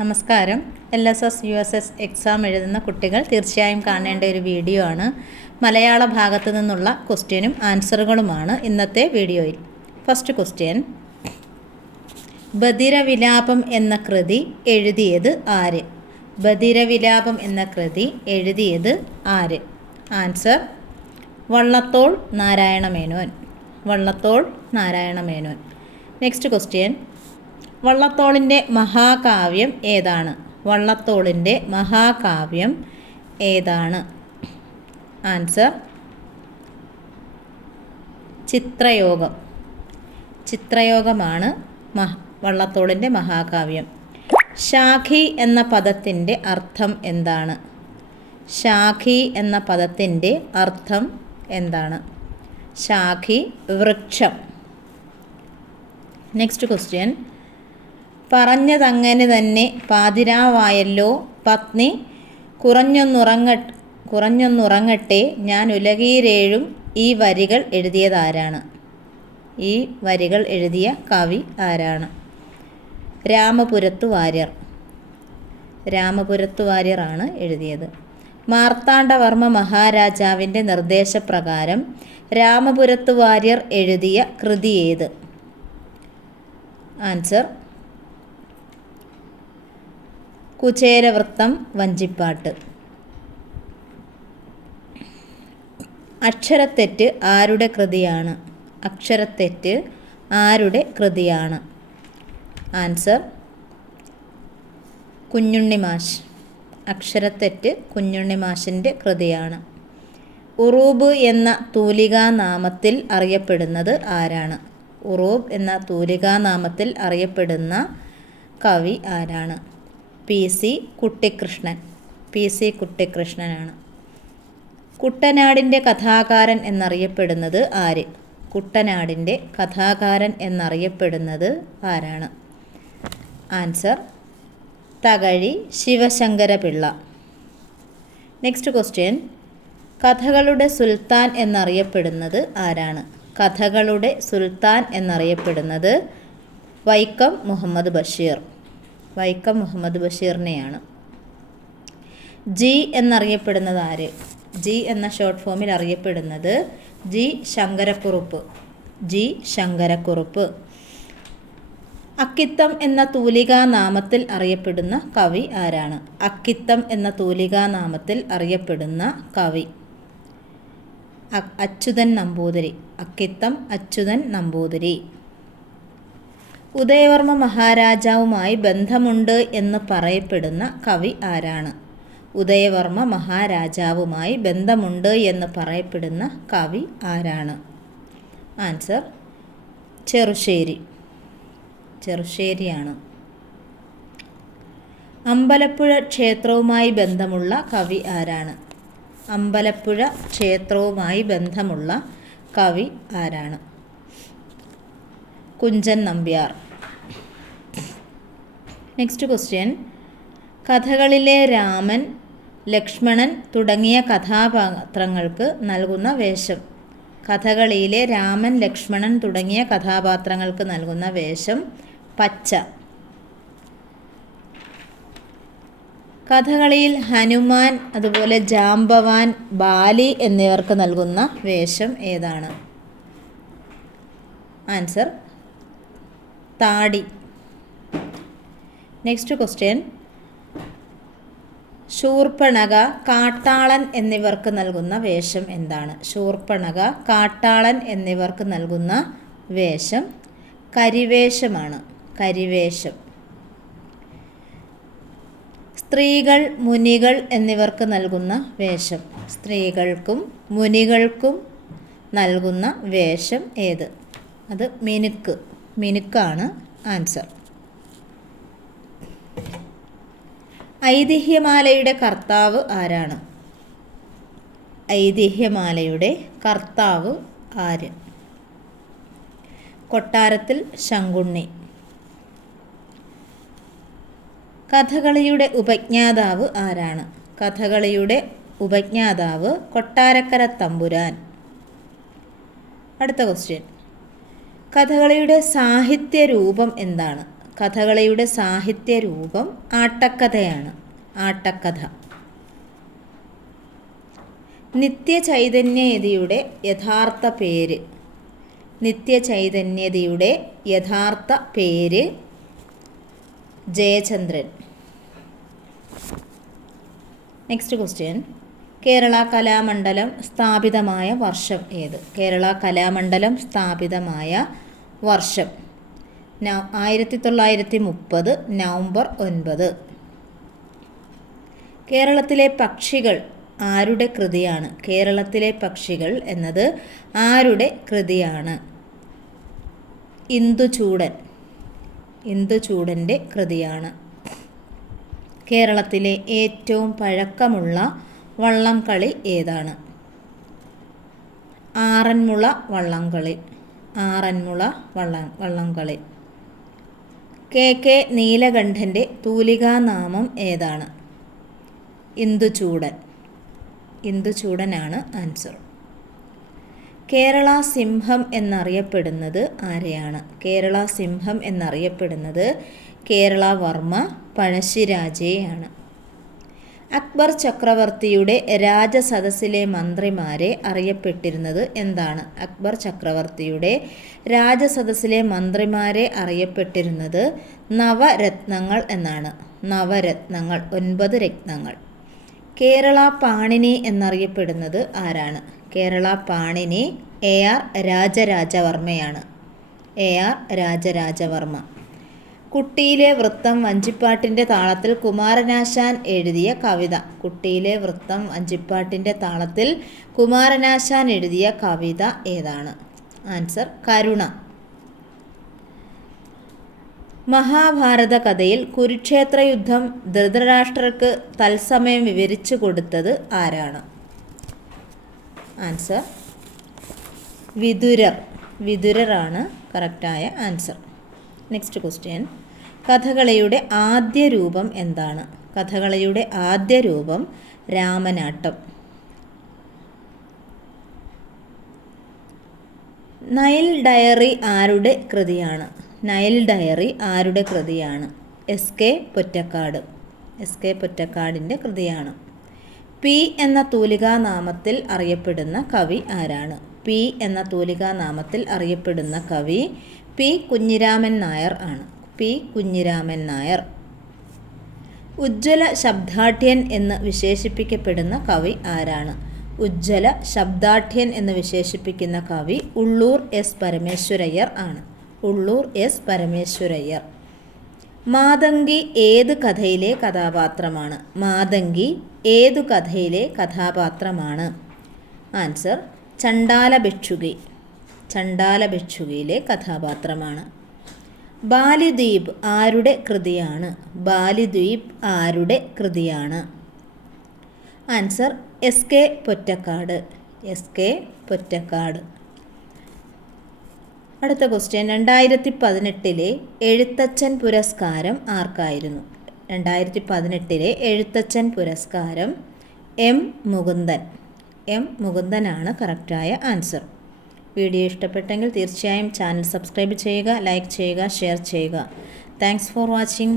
നമസ്കാരം. LSS USS exam എഴുതുന്ന കുട്ടികൾ തീർച്ചയായും കാണേണ്ട ഒരു വീഡിയോ ആണ്. മലയാള ഭാഗത്തു നിന്നുള്ള ക്വസ്റ്റ്യനും ആൻസറുകളുമാണ് ഇന്നത്തെ വീഡിയോയിൽ. ഫസ്റ്റ് ക്വസ്റ്റ്യൻ, ബധിരവിലാപം എന്ന കൃതി എഴുതിയത് ആര്? ബധിരവിലാപം എന്ന കൃതി എഴുതിയത് ആര്? Answer Vallathol Narayana Menon. Vallathol Narayana Menon. Next question, വള്ളത്തോളിൻ്റെ മഹാകാവ്യം ഏതാണ്? വള്ളത്തോളിൻ്റെ മഹാകാവ്യം ഏതാണ്? ആൻസർ ചിത്രയോഗം. ചിത്രയോഗമാണ് വള്ളത്തോളിൻ്റെ മഹാകാവ്യം. ശാഖി എന്ന പദത്തിൻ്റെ അർത്ഥം എന്താണ്? ശാഖി എന്ന പദത്തിൻ്റെ അർത്ഥം എന്താണ്? ശാഖി വൃക്ഷം. നെക്സ്റ്റ് ക്വസ്റ്റ്യൻ, പറഞ്ഞതങ്ങനെ തന്നെ പാതിരാവായല്ലോ പത്നി കുറഞ്ഞൊന്നുറങ്ങട്ടെ ഞാൻ ഉലകീരേഴും ഈ വരികൾ എഴുതിയതാരാണ്? ഈ വരികൾ എഴുതിയ കവി ആരാണ്? രാമപുരത്തു വാര്യർ. രാമപുരത്തു വാര്യറാണ് എഴുതിയത്. മാർത്താണ്ഡവർമ്മ മഹാരാജാവിൻ്റെ നിർദ്ദേശപ്രകാരം രാമപുരത്തു വാര്യർ എഴുതിയ കൃതി ഏത്? ആൻസർ കുചേരവൃത്തം വഞ്ചിപ്പാട്ട്. അക്ഷരത്തെറ്റ് ആരുടെ കൃതിയാണ്? അക്ഷരത്തെറ്റ് ആരുടെ കൃതിയാണ്? ആൻസർ കുഞ്ഞുണ്ണിമാഷ്. അക്ഷരത്തെറ്റ് കുഞ്ഞുണ്ണിമാഷിൻ്റെ കൃതിയാണ്. ഉറൂബ് എന്ന തൂലികാനാമത്തിൽ അറിയപ്പെടുന്നത് ആരാണ്? ഉറൂബ് എന്ന തൂലികാനാമത്തിൽ അറിയപ്പെടുന്ന കവി ആരാണ്? PC കുട്ടിക്കൃഷ്ണൻ. PC കുട്ടിക്കൃഷ്ണനാണ്. കുട്ടനാടിൻ്റെ കഥാകാരൻ എന്നറിയപ്പെടുന്നത് ആര്? കുട്ടനാടിൻ്റെ കഥാകാരൻ എന്നറിയപ്പെടുന്നത് ആരാണ്? Answer Thakazhi Sivasankara Pillai. Next question, കഥകളുടെ സുൽത്താൻ എന്നറിയപ്പെടുന്നത് ആരാണ്? കഥകളുടെ സുൽത്താൻ എന്നറിയപ്പെടുന്നത് വൈക്കം മുഹമ്മദ് ബഷീർ. വൈക്കം മുഹമ്മദ് ബഷീറിനെയാണ്. ജി എന്നറിയപ്പെടുന്നത് ആര്? ജി എന്ന ഷോർട്ട് ഫോമിൽ അറിയപ്പെടുന്നത് ജി ശങ്കരക്കുറുപ്പ്. ജി ശങ്കരക്കുറുപ്പ്. അക്കിത്തം എന്ന തൂലികാനാമത്തിൽ അറിയപ്പെടുന്ന കവി ആരാണ്? അക്കിത്തം എന്ന തൂലികാനാമത്തിൽ അറിയപ്പെടുന്ന കവി അച്യുതൻ നമ്പൂതിരി. അക്കിത്തം അച്യുതൻ നമ്പൂതിരി. ഉദയവർമ്മ മഹാരാജാവുമായി ബന്ധമുണ്ട് എന്ന് പറയപ്പെടുന്ന കവി ആരാണ്? ഉദയവർമ്മ മഹാരാജാവുമായി ബന്ധമുണ്ട് എന്ന് പറയപ്പെടുന്ന കവി ആരാണ്? ആൻസർ ചെറുശ്ശേരി. ചെറുശ്ശേരിയാണ്. അമ്പലപ്പുഴ ക്ഷേത്രവുമായി ബന്ധമുള്ള കവി ആരാണ്? അമ്പലപ്പുഴ ക്ഷേത്രവുമായി ബന്ധമുള്ള കവി ആരാണ്? കുഞ്ചൻ നമ്പ്യാർ. നെക്സ്റ്റ് ക്വസ്റ്റ്യൻ, കഥകളിലെ രാമൻ, ലക്ഷ്മണൻ തുടങ്ങിയ കഥാപാത്രങ്ങൾക്ക് നൽകുന്ന വേഷം. കഥകളിയിലെ രാമൻ, ലക്ഷ്മണൻ തുടങ്ങിയ കഥാപാത്രങ്ങൾക്ക് നൽകുന്ന വേഷം പച്ച. കഥകളിയിൽ ഹനുമാൻ, അതുപോലെ ജാംബവാൻ, ബാലി എന്നിവർക്ക് നൽകുന്ന വേഷം ഏതാണ്? ആൻസർ താടി. നെക്സ്റ്റ് ക്വസ്റ്റ്യൻ, ശൂർപ്പണഖ, കാട്ടാളൻ എന്നിവർക്ക് നൽകുന്ന വേഷം എന്താണ്? ശൂർപ്പണഖ, കാട്ടാളൻ എന്നിവർക്ക് നൽകുന്ന വേഷം കരിവേഷമാണ്. കരിവേഷം. സ്ത്രീകൾ, മുനികൾ എന്നിവർക്ക് നൽകുന്ന വേഷം. സ്ത്രീകൾക്കും മുനികൾക്കും നൽകുന്ന വേഷം ഏത്? അത് മിനുക്ക്. മിനുക്കാണ് ആൻസർ. ഐതിഹ്യമാലയുടെ കർത്താവ് ആരാണ്? ഐതിഹ്യമാലയുടെ കർത്താവ് ആര്? കൊട്ടാരത്തിൽ ശങ്കുണ്ണി. കഥകളിയുടെ ഉപജ്ഞാതാവ് ആരാണ്? കഥകളിയുടെ ഉപജ്ഞാതാവ് കൊട്ടാരക്കര തമ്പുരാൻ. അടുത്ത ക്വസ്റ്റ്യൻ, കഥകളിയുടെ സാഹിത്യ രൂപം എന്താണ്? കഥകളിയുടെ സാഹിത്യ രൂപം ആട്ടക്കഥയാണ്. ആട്ടക്കഥ. നിത്യചൈതന്യയതിയുടെ യഥാർത്ഥ പേര്. നിത്യചൈതന്യതയുടെ യഥാർത്ഥ പേര് ജയചന്ദ്രൻ. Next question. കേരള കലാമണ്ഡലം സ്ഥാപിതമായ വർഷം ഏത്? കേരള കലാമണ്ഡലം സ്ഥാപിതമായ വർഷം 1930 നവംബർ 9. കേരളത്തിലെ പക്ഷികൾ ആരുടെ കൃതിയാണ്? കേരളത്തിലെ പക്ഷികൾ എന്നത് ആരുടെ കൃതിയാണ്? ഇന്ദുചൂഡൻ. ഇന്ദുചൂഡൻ്റെ കൃതിയാണ്. കേരളത്തിലെ ഏറ്റവും പഴക്കമുള്ള വള്ളംകളി ഏതാണ്? ആറന്മുള വള്ളംകളി. ആറന്മുള വള്ളംകളി. കെ നീലകണ്ഠൻ്റെ തൂലികാനാമം ഏതാണ്? ഇന്ദുചൂഡൻ. ഇന്ദുചൂഡനാണ് ആൻസർ. കേരള സിംഹം എന്നറിയപ്പെടുന്നത് ആരെയാണ്? കേരള സിംഹം എന്നറിയപ്പെടുന്നത് കേരള വർമ്മ പഴശ്ശിരാജയെയാണ്. അക്ബർ ചക്രവർത്തിയുടെ രാജസദസ്സിലെ മന്ത്രിമാരെ അറിയപ്പെട്ടിരുന്നത് എന്താണ്? അക്ബർ ചക്രവർത്തിയുടെ രാജസദസ്സിലെ മന്ത്രിമാരെ അറിയപ്പെട്ടിരുന്നത് നവരത്നങ്ങൾ എന്നാണ്. നവരത്നങ്ങൾ, 9 രത്നങ്ങൾ. കേരള പാണിനി എന്നറിയപ്പെടുന്നത് ആരാണ്? കേരള പാണിനി AR രാജരാജവർമ്മയാണ്. AR രാജരാജവർമ്മ. കുട്ടിയിലെ വൃത്തം വഞ്ചിപ്പാട്ടിൻ്റെ താളത്തിൽ കുമാരനാശാൻ എഴുതിയ കവിത. കുട്ടിയിലെ വൃത്തം വഞ്ചിപ്പാട്ടിൻ്റെ താളത്തിൽ കുമാരനാശാൻ എഴുതിയ കവിത ഏതാണ്? ആൻസർ കരുണ. മഹാഭാരത കഥയിൽ കുരുക്ഷേത്ര യുദ്ധം ധൃതരാഷ്ട്രർക്ക് തത്സമയം വിവരിച്ചു കൊടുത്തത് ആരാണ്? ആൻസർ വിതുരർ. വിതുരറാണ് കറക്റ്റായ ആൻസർ. Next question. കഥകളിയുടെ ആദ്യ രൂപം എന്താണ്? കഥകളിയുടെ ആദ്യ രൂപം രാമനാട്ടം. നൈൽ ഡയറി ആരുടെ കൃതിയാണ്? നൈൽ ഡയറി ആരുടെ കൃതിയാണ്? SK പൊറ്റക്കാട്. SK പൊറ്റക്കാടിൻ്റെ കൃതിയാണ്. പി എന്ന തൂലികാനാമത്തിൽ അറിയപ്പെടുന്ന കവി ആരാണ്? പി എന്ന തൂലികാനാമത്തിൽ അറിയപ്പെടുന്ന കവി പി കുഞ്ഞിരാമൻ നായർ ആണ്. പി കുഞ്ഞിരാമൻ നായർ. ഉജ്ജ്വല ശബ്ദാഠ്യൻ എന്ന് വിശേഷിപ്പിക്കപ്പെടുന്ന കവി ആരാണ്? ഉജ്ജ്വല ശബ്ദാഠ്യൻ എന്ന് വിശേഷിപ്പിക്കുന്ന കവി ഉള്ളൂർ S പരമേശ്വരയ്യർ ആണ്. ഉള്ളൂർ S പരമേശ്വരയ്യർ. മാതങ്കി ഏത് കഥയിലെ കഥാപാത്രമാണ്? മാതങ്കി ഏതു കഥയിലെ കഥാപാത്രമാണ്? ആൻസർ ചണ്ഡാലഭിക്ഷുകി. ചണ്ഡാലഭിക്ഷുകിയിലെ കഥാപാത്രമാണ്. ബാലിദ്വീപ് ആരുടെ കൃതിയാണ്? ബാലിദ്വീപ് ആരുടെ കൃതിയാണ്? Answer SK Pottekkatt. SK Pottekkatt. അടുത്ത ക്വസ്റ്റ്യൻ. 2018 എഴുത്തച്ഛൻ പുരസ്കാരം ആർക്കായിരുന്നു? 2018 എഴുത്തച്ഛൻ പുരസ്കാരം M മുകുന്ദൻ. M മുകുന്ദനാണ് കറക്റ്റായ ആൻസർ. വീഡിയോ ഇഷ്ടപ്പെട്ടെങ്കിൽ തീർച്ചയായും ചാനൽ സബ്സ്ക്രൈബ് ചെയ്യുക, ലൈക്ക് ചെയ്യുക, ഷെയർ ചെയ്യുക. Thanks for watching.